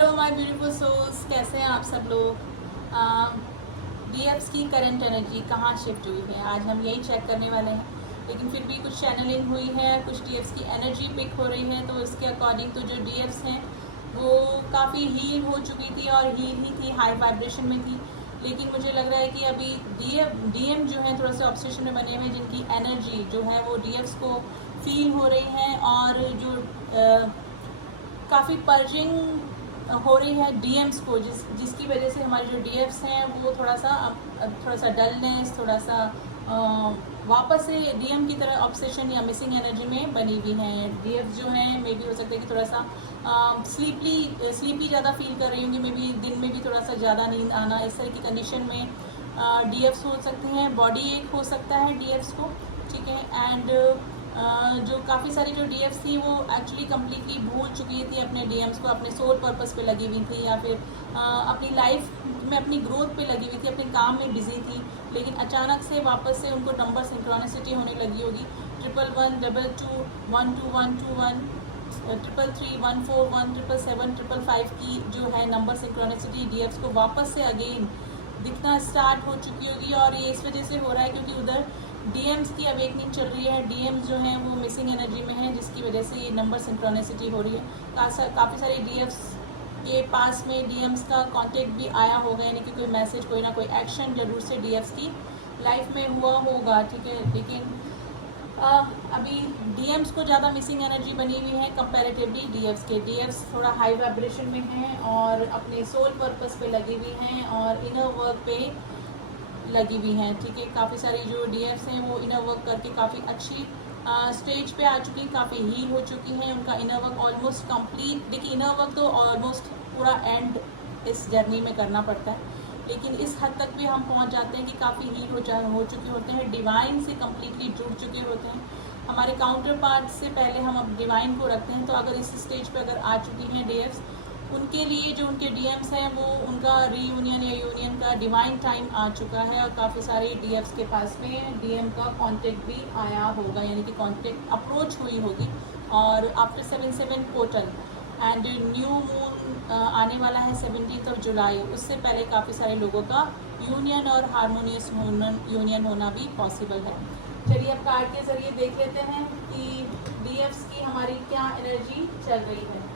Hello my beautiful souls, कैसे हैं आप सब लोग। डीएफ्स की करंट एनर्जी कहाँ शिफ्ट हुई है, आज हम यही चेक करने वाले हैं। लेकिन फिर भी कुछ चैनलिंग हुई है, कुछ डीएफ्स की एनर्जी पिक हो रही है, तो इसके अकॉर्डिंग तो जो डीएफ्स हैं वो काफ़ी हील हो चुकी थी और हील ही थी, हाई वाइब्रेशन में थी। लेकिन मुझे लग रहा है कि अभी डीएम जो है थोड़ा सा ऑब्सेशन में बने हुए हैं, जिनकी एनर्जी जो है वो डीएफ्स को फील हो रही है और जो काफ़ी पर्जिंग हो रही है डीएम्स को, जिसकी वजह से हमारे जो डीएफ्स हैं वो थोड़ा सा डलनेस, थोड़ा सा वापस से डीएम की तरह ऑब्सेशन या मिसिंग एनर्जी में बनी हुई हैं। डीएफ्स जो हैं मे भी हो सकता है कि थोड़ा सा स्लीपी ज़्यादा फील कर रही होंगी, मे बी दिन में भी थोड़ा सा ज़्यादा नींद आना, इस तरह की कंडीशन में डीएफ्स हो सकते हैं। बॉडी एक हो सकता है डीएफ्स को, ठीक है। एंड जो काफ़ी सारी जो डीएफ्स थी वो एक्चुअली कम्प्लीटली भूल चुकी थी अपने डीएम्स को, अपने सोल पर्पस पे लगी हुई थी, या फिर अपनी लाइफ में अपनी ग्रोथ पे लगी हुई थी, अपने काम में बिजी थी। लेकिन अचानक से वापस से उनको नंबर सिंक्रोनिसिटी होने लगी होगी। 1111221221 333 141 777 555 की जो है नंबर सिंक्रोनिसिटी डीएफ्स को वापस से अगेन दिखना स्टार्ट हो चुकी होगी। और ये इस वजह से हो रहा है क्योंकि उधर डीएम्स की अवेकनिंग चल रही है, डीएम्स जो हैं वो मिसिंग एनर्जी में हैं, जिसकी वजह से ये नंबर सिंक्रोनिसिटी हो रही है। काफ़ी सारी डीएफ्स के पास में डीएम्स का कांटेक्ट भी आया होगा, यानी कि कोई मैसेज, कोई ना कोई एक्शन जरूर से डीएफ्स की लाइफ में हुआ होगा, ठीक है। लेकिन अभी डीएम्स को ज़्यादा मिसिंग एनर्जी बनी हुई है कंपैरेटिवली डीएफ्स के। डीएफ्स थोड़ा हाई वाइब्रेशन में हैं और अपने सोल पर्पस पे लगी हुई हैं और इनर वर्क पे लगी हुई हैं, ठीक है। काफ़ी सारी जो डीएफ्स हैं वो इनर वर्क करके काफ़ी अच्छी स्टेज पे आ चुकी हैं, काफ़ी हील हो चुकी हैं। उनका इनर वर्क ऑलमोस्ट कंप्लीट, देखिए इनर वर्क तो ऑलमोस्ट पूरा एंड इस जर्नी में करना पड़ता है, लेकिन इस हद तक भी हम पहुंच जाते हैं कि काफ़ी हील हो चुके होते हैं, डिवाइन से कम्प्लीटली जुड़ चुके होते हैं। हमारे काउंटर पार्ट से पहले हम अब डिवाइन को रखते हैं, तो अगर इस स्टेज पे अगर आ चुकी हैं डीएफ्स, उनके लिए जो उनके डीएम्स हैं वो उनका रीयूनियन या यूनियन का डिवाइन टाइम आ चुका है। और काफ़ी सारे डीएफ्स के पास में डीएम का कांटेक्ट भी आया होगा, यानी कि कांटेक्ट अप्रोच हुई होगी। और after 7/7 portal and new moon आने वाला है 17 जुलाई, उससे पहले काफ़ी सारे लोगों का यूनियन और हारमोनियस यूनियन होना भी पॉसिबल है। चलिए अब कार्ड के ज़रिए देख लेते हैं कि डीएफ्स की हमारी क्या एनर्जी चल रही है।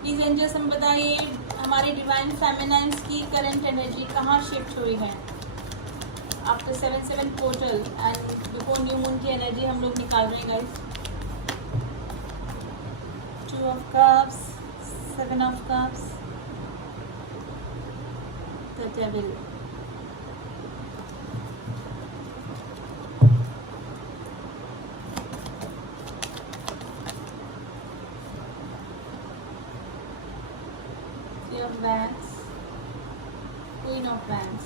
प्लीज एंजल्स हम बताइए हमारे डिवाइन फेमिनाइंस की करंट एनर्जी कहाँ शिफ्ट हुई है। After 7/7 portal and before new moon की एनर्जी हम लोग निकाल रहे हैं guys. 2 of cups, 7 of cups, the devil, of Wands, Queen of Wands।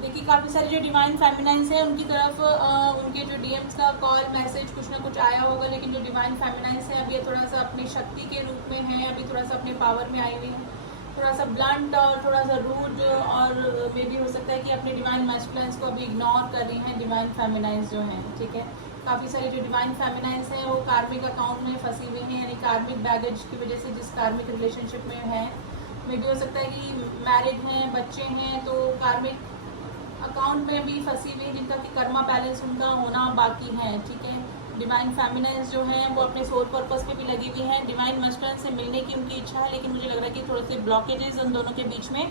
देखिए काफ़ी सारे जो डिवाइन फेमिनाइंस हैं उनकी तरफ उनके जो डीएम्स का कॉल मैसेज कुछ ना कुछ आया होगा। लेकिन जो डिवाइन फेमिनाइंस हैं अभी थोड़ा सा अपनी शक्ति के रूप में हैं, अभी थोड़ा सा अपने पावर में आई हुई हैं, थोड़ा सा ब्लंट और थोड़ा सा रूड, और मे भी हो सकता है कि अपने डिवाइन मैस्कुलाइंस को अभी इग्नोर कर रही हैं डिवाइन फेमिनाइंस जो हैं, ठीक है। काफ़ी सारी जो डिवाइन फेमिनाइंस हैं वो कार्मिक अकाउंट में फंसी हुई हैं, यानी कार्मिक बैगेज की वजह से जिस कार्मिक रिलेशनशिप में है, मे भी हो सकता है कि मैरिड हैं, बच्चे हैं, तो कार्मिक अकाउंट में भी फंसी हुई, जिनका कि कर्मा बैलेंस उनका होना बाकी है, ठीक है। डिवाइन फेमिनाइंस जो हैं वो अपने सोल पर्पस पे भी लगी हुई हैं, डिवाइन मस्टर्न से मिलने की उनकी इच्छा है, लेकिन मुझे लग रहा है कि थोड़े से ब्लॉकेजेस उन दोनों के बीच में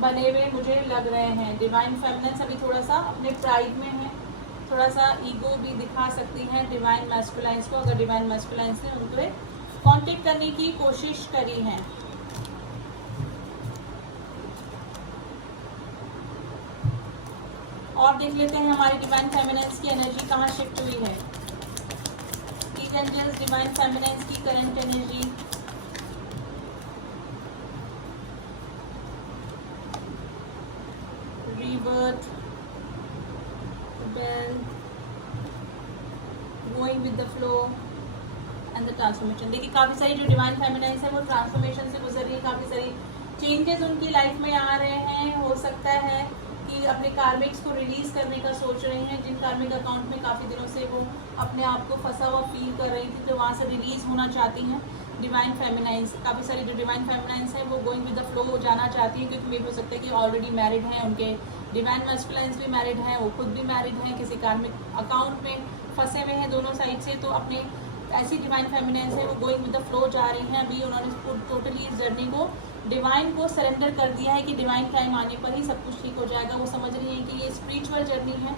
बने हुए मुझे लग रहे हैं। डिवाइन फेमिनाइंस अभी थोड़ा सा अपने प्राइड में है, थोड़ा सा ईगो भी दिखा सकती हैं डिवाइन मैस्कुलाइंस को, अगर डिवाइन मैस्कुलाइंस ने उनको कांटेक्ट करने की कोशिश करी है। और देख लेते हैं हमारी डिवाइन फेमिनाइंस की एनर्जी कहाँ शिफ्ट हुई है। प्लीज एंजल्स डिवाइन फेमिनाइंस की current energy, rebirth, bell, going with the flow and the transformation. देखिए काफ़ी सारी जो डिवाइन फेमिनाइंस है वो ट्रांसफॉर्मेशन से गुजर रही है, काफ़ी सारी चेंजेस उनकी लाइफ में आ रहे हैं। हो सकता है कि अपने कार्मिक्स को रिलीज़ करने का सोच रही हैं, जिन कार्मिक अकाउंट में काफ़ी दिनों से वो अपने आप को फंसा हुआ फील कर रही थी, तो वहाँ से रिलीज़ होना चाहती हैं डिवाइन फेमिनाइंस। काफ़ी सारी जो डिवाइन फेमिनाइंस हैं वो गोइंग विद द फ्लो जाना चाहती हैं, क्योंकि मे भी हो सकता है कि ऑलरेडी मैरिड हैं, उनके डिवाइन मैस्कुलाइंस भी मैरिड हैं, वो खुद भी मैरिड हैं, किसी कार्मिक अकाउंट में फंसे हुए हैं दोनों साइड से। तो अपने ऐसी डिवाइन फेमिनाइंस है वो गोइंग विद द फ्लो जा रही हैं। अभी उन्होंने टोटली इस जर्नी को डिवाइन को सरेंडर कर दिया है कि डिवाइन टाइम आने पर ही सब कुछ ठीक हो जाएगा। वो समझ रही है कि ये स्पिरिचुअल जर्नी है,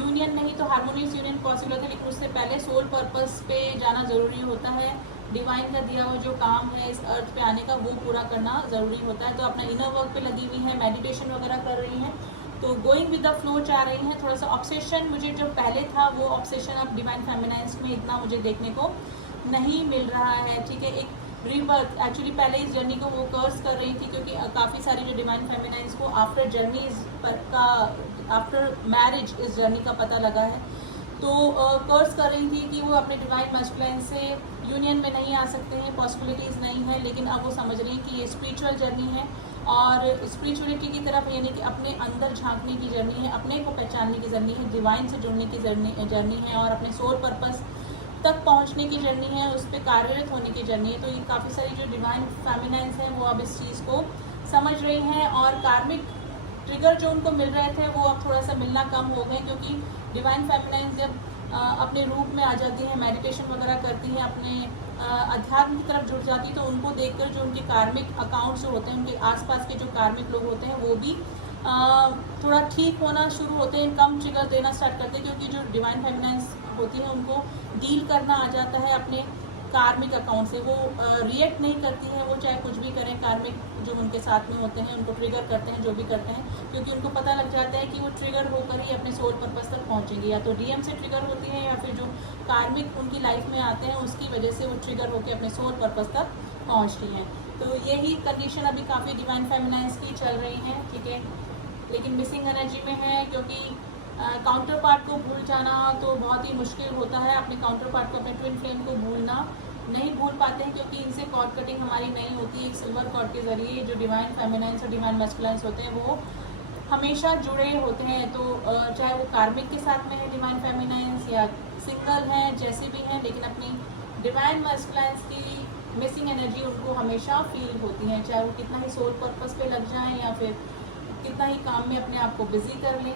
यूनियन नहीं तो हार्मोनियस यूनियन पॉसिबल होता है, लेकिन उससे पहले सोल पर्पस पे जाना ज़रूरी होता है। डिवाइन का दिया हुआ जो काम है इस अर्थ पे आने का वो पूरा करना ज़रूरी होता है। तो अपना इनर वर्क पे लगी हुई है, मेडिटेशन वगैरह कर रही हैं, तो गोइंग विद द फ्लो चाह रही हैं। थोड़ा सा ऑब्सेशन मुझे जो पहले था वो ऑब्सेशन अब डिवाइन फेमिनाइंस में इतना मुझे देखने को नहीं मिल रहा है। ठीक है, एक रीबर्थ, एक्चुअली पहले इस जर्नी को वो कर्स कर रही थी, क्योंकि काफ़ी सारी जो डिवाइन फेमिनाइंस को आफ्टर जर्नीज का, आफ्टर मैरिज इस जर्नी का पता लगा है, तो कर्स कर रही थी कि वो अपने डिवाइन मैस्कुलाइन से यूनियन में नहीं आ सकते हैं, पॉसिबिलिटीज़ नहीं है। लेकिन अब वो समझ रही हैं कि ये स्पिरिचुअल जर्नी है और स्पिरिचुअलिटी की तरफ, यानी कि अपने अंदर झांकने की जर्नी है, अपने को पहचानने की जर्नी है, डिवाइन से जुड़ने की जर्नी है और अपने सोल पर्पस तक पहुंचने की जर्नी है, उस पर कार्यरत होने की जर्नी है। तो ये काफ़ी सारी जो डिवाइन फेमिनाइंस हैं वो अब इस चीज़ को समझ रही हैं और कार्मिक ट्रिगर जो उनको मिल रहे थे वो अब थोड़ा सा मिलना कम हो गए, क्योंकि डिवाइन फेमिनाइंस जब अपने रूप में आ जाती हैं, मेडिटेशन वगैरह करती हैं, अपने अध्यात्म की तरफ जुड़ जाती है, तो उनको देखकर जो उनके कार्मिक अकाउंट्स जो होते हैं, उनके आसपास के जो कार्मिक लोग होते हैं वो भी थोड़ा ठीक होना शुरू होते हैं, कम ट्रिगर देना स्टार्ट करते हैं, क्योंकि जो डिवाइन फेमिनाइंस होती है उनको डील करना आ जाता है अपने कार्मिक अकाउंट से। वो रिएक्ट नहीं करती हैं, वो चाहे कुछ भी करें, कार्मिक जो उनके साथ में होते हैं उनको ट्रिगर करते हैं, जो भी करते हैं, क्योंकि उनको पता लग जाता है कि वो ट्रिगर होकर ही अपने सोल पर्पस तक पहुंचेंगे। या तो डीएम से ट्रिगर होती है या फिर जो कार्मिक उनकी लाइफ में आते हैं उसकी वजह से वो ट्रिगर होकर अपने सोल पर्पस तक पहुँचती हैं। तो यही कंडीशन अभी काफ़ी डिवाइन फेमिनाइंस की चल रही हैं। ठीक है, लेकिन मिसिंग एनर्जी में है, क्योंकि काउंटर पार्ट को भूल जाना तो बहुत ही मुश्किल होता है। अपने काउंटर पार्ट को, अपने ट्विन फ्लेम को भूलना नहीं भूल पाते हैं, क्योंकि इनसे कॉर्ड कटिंग हमारी नहीं होती। एक सिल्वर कॉर्ड के ज़रिए जो डिवाइन फेमिनाइंस और डिवाइन मैस्कुलाइंस होते हैं वो हमेशा जुड़े होते हैं। तो चाहे वो कार्मिक के साथ में है डिवाइन फेमिनाइंस या सिंगल हैं, जैसे भी हैं, लेकिन अपनी डिवाइन मैस्कुलाइंस की मिसिंग एनर्जी उनको हमेशा फील होती है, चाहे वो कितना ही सोल पर्पस पे लग जाएं या फिर कितना ही काम में अपने आप को बिजी कर लें।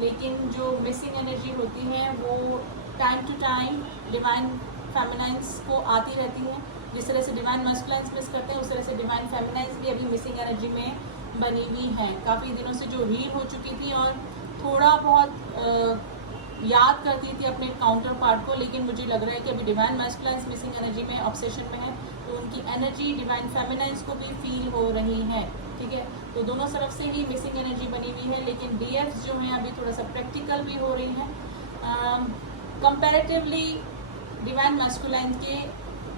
लेकिन जो मिसिंग एनर्जी होती है वो टाइम टू टाइम डिवाइन फेमिनाइंस को आती रहती है। जिस तरह से डिवाइन मैस्कुलाइंस मिस करते हैं उस तरह से डिवाइन फेमिनाइंस भी अभी मिसिंग एनर्जी में बनी हुई हैं। काफ़ी दिनों से जो हील हो चुकी थी और थोड़ा बहुत याद करती थी अपने काउंटर पार्ट को, लेकिन मुझे लग रहा है कि अभी डिवाइन मैस्कुलाइंस मिसिंग एनर्जी में ऑब्सेशन में है, तो उनकी एनर्जी डिवाइन फेमिनाइंस को भी फील हो रही है। ठीक है, तो दोनों तरफ से ही मिसिंग एनर्जी बनी हुई है, लेकिन डीएफ्स जो हैं अभी थोड़ा सा प्रैक्टिकल भी हो रही हैं। कंपैरेटिवली डिवाइन मैस्कुलाइन के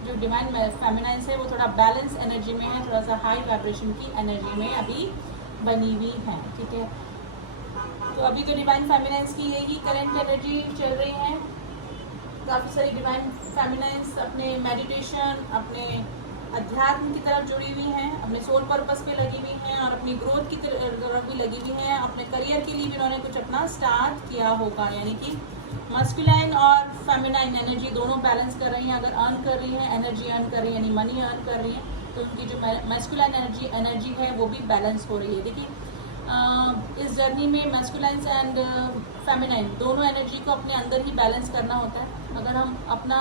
जो डिवाइन फेमिनाइंस है वो थोड़ा बैलेंस एनर्जी में है, थोड़ा सा हाई वाइब्रेशन की एनर्जी में अभी बनी हुई है। ठीक है, तो अभी तो डिवाइन फेमिनाइंस की यही करंट एनर्जी चल रही है। काफ़ी सारी डिवाइन फेमिनाइंस अपने मेडिटेशन, अपने अध्यात्म की तरफ जुड़ी हुई हैं, अपने सोल पर्पस पे लगी हुई हैं और अपनी ग्रोथ की तरफ भी लगी हुई हैं। अपने करियर के लिए भी उन्होंने कुछ अपना स्टार्ट किया होगा, यानी कि मस्कुलाइन और फेमिनाइन एनर्जी दोनों बैलेंस कर रही हैं। अगर अर्न कर रही हैं, एनर्जी अर्न कर रही हैं, यानी मनी अर्न कर रही हैं, तो उनकी जो मस्कुलाइन एनर्जी है वो भी बैलेंस हो रही है। देखिए इस जर्नी में मैस्कुलाइन एंड फेमिनाइन दोनों एनर्जी को अपने अंदर ही बैलेंस करना होता है। अगर हम अपना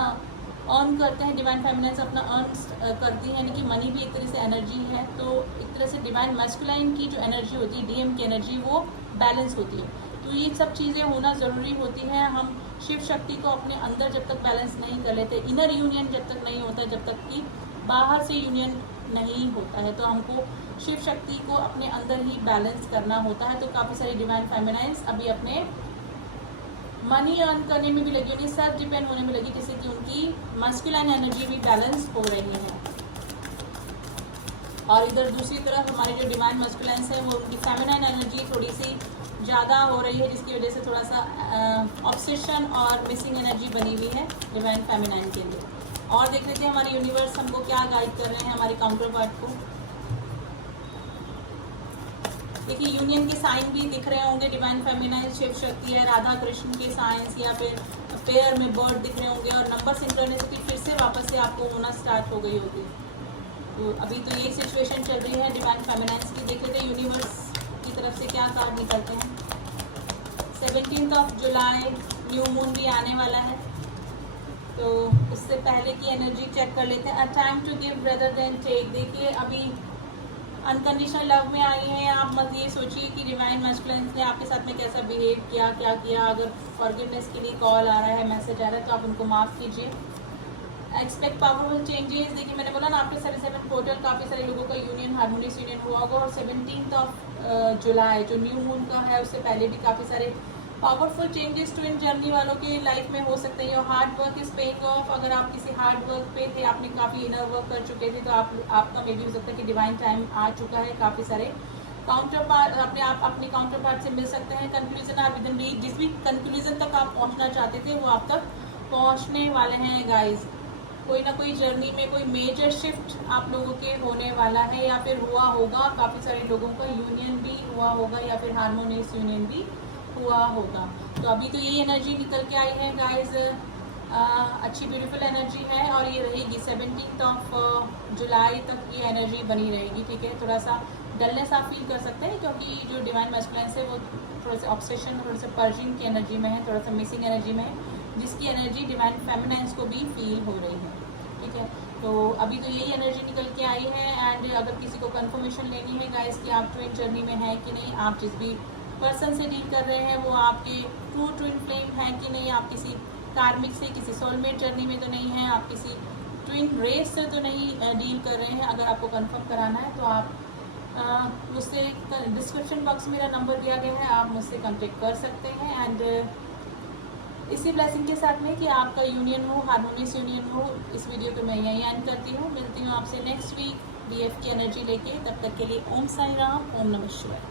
अर्न करते हैं, डिवाइन फेमिनाइंस अपना अर्न करती है, यानी कि मनी भी एक तरह से एनर्जी है, तो एक तरह से डिवाइन मैस्कुलाइन की जो एनर्जी होती है, डीएम की एनर्जी, वो बैलेंस होती है। तो ये सब चीज़ें होना ज़रूरी होती हैं। हम शिव शक्ति को अपने अंदर जब तक बैलेंस नहीं कर लेते, इनर यूनियन जब तक नहीं होता, जब तक कि बाहर से यूनियन नहीं होता है, तो हमको शिव शक्ति को अपने अंदर ही बैलेंस करना होता है। तो काफ़ी सारी डिवाइन फेमिनाइंस अभी अपने मनी अर्न करने में भी लगी होगी, सेल्फ डिपेंड होने में लगी, जिससे कि उनकी मस्कुलाइन एनर्जी भी बैलेंस हो रही है। और इधर दूसरी तरफ हमारी जो डिवाइन मस्कुलाइंस है वो उनकी फेमिनाइन एनर्जी थोड़ी सी ज़्यादा हो रही है, जिसकी वजह से थोड़ा सा ऑब्सेशन और मिसिंग एनर्जी बनी हुई है डिवाइन फेमिनाइन के लिए। और देख लेते हैं हमारे यूनिवर्स हमको क्या गाइड कर रहे हैं हमारे काउंटर पार्ट को। देखिए यूनियन के साइन भी दिख रहे होंगे, डिवाइन फेमिनाइन शिव शक्ति है, राधा कृष्ण के साइंस या फिर पेयर में बर्ड दिख रहे होंगे, और नंबर सिंक्रोनिसिटी फिर से वापस से आपको होना स्टार्ट हो गई होगी। तो अभी तो ये सिचुएशन चल रही है डिवाइन फेमिनाइंस की। देख लेते हैं यूनिवर्स की तरफ से क्या कार्ड निकलते हैं। 17 जुलाई न्यू मून भी आने वाला है, तो उससे पहले की एनर्जी चेक कर लेते हैं। A time to give rather than take. देखिए अभी अनकंडीशनल लव में आई हैं आप, मत ये सोचिए कि डिवाइन मैस्कुलिन्स ने आपके साथ में कैसा बिहेव किया, क्या किया। अगर फॉरगिवनेस के लिए कॉल आ रहा है, मैसेज आ रहा है, तो आप उनको माफ़ कीजिए। Expect powerful changes. देखिए मैंने बोला ना आपके 7 पोर्टल काफ़ी सारे लोगों का यूनियन हार्मोनियस यूनियन हुआ होगा, और 17 जुलाई जो न्यू मून का है उससे पहले भी काफ़ी सारे पावरफुल चेंजेस ट्विन जर्नी वालों के लाइफ में हो सकते हैं। Hard work is paying off. अगर आप किसी हार्ड वर्क पे थे, आपने काफ़ी इनर वर्क कर चुके थे, तो आपका मे भी हो सकता है कि डिवाइन टाइम आ चुका है। काफ़ी सारे काउंटर पार्ट अपने काउंटर पार्ट से मिल सकते हैं। कंक्लूजन आप विदिन रीच, जिस भी कंक्लूजन तक आप पहुंचना चाहते थे वो आप तक पहुंचने वाले हैं गाइज। कोई ना कोई जर्नी में कोई मेजर शिफ्ट आप लोगों के होने वाला है या फिर हुआ होगा। काफ़ी सारे लोगों का यूनियन भी हुआ होगा या फिर हार्मोनियस यूनियन भी हुआ होगा। तो अभी तो ये एनर्जी निकल के आई है गाइज, अच्छी ब्यूटीफुल एनर्जी है, और ये रहेगी 17 जुलाई तक ये एनर्जी बनी रहेगी। ठीक है, थोड़ा सा डलनेस आप फील कर सकते हैं, क्योंकि जो डिवाइन मैस्कुलिन्स है वो थोड़ा सा ऑब्सेशन, थोड़ा सा पर्जिंग की एनर्जी में है, थोड़ा सा मिसिंग एनर्जी में है, जिसकी एनर्जी डिवाइन फेमिनाइंस को भी फील हो रही है। ठीक है, तो अभी तो यही एनर्जी निकल के आई है। एंड अगर किसी को कंफर्मेशन लेनी है गाइस कि आप ट्विन जर्नी में हैं कि नहीं, आप जिस भी पर्सन से डील कर रहे हैं वो आपके ट्रू ट्विन फ्लेम है कि नहीं, आप किसी कार्मिक से, किसी सोलमेट जर्नी में तो नहीं है, आप किसी ट्विन रेस से तो नहीं डील कर रहे हैं। अगर आपको कंफर्म कराना है तो आप मुझसे डिस्क्रिप्शन बॉक्स में मेरा नंबर दिया गया है, आप मुझसे कांटेक्ट कर सकते हैं। एंड इसी ब्लेसिंग के साथ में कि आपका यूनियन हो, हार्मोनियस यूनियन हो, इस वीडियो को मैं यहीं एंड करती हूँ। मिलती हूँ आपसे नेक्स्ट वीक डीएफ की एनर्जी लेके। तब तक के लिए ओम साई राम, ओम नमः शिवाय।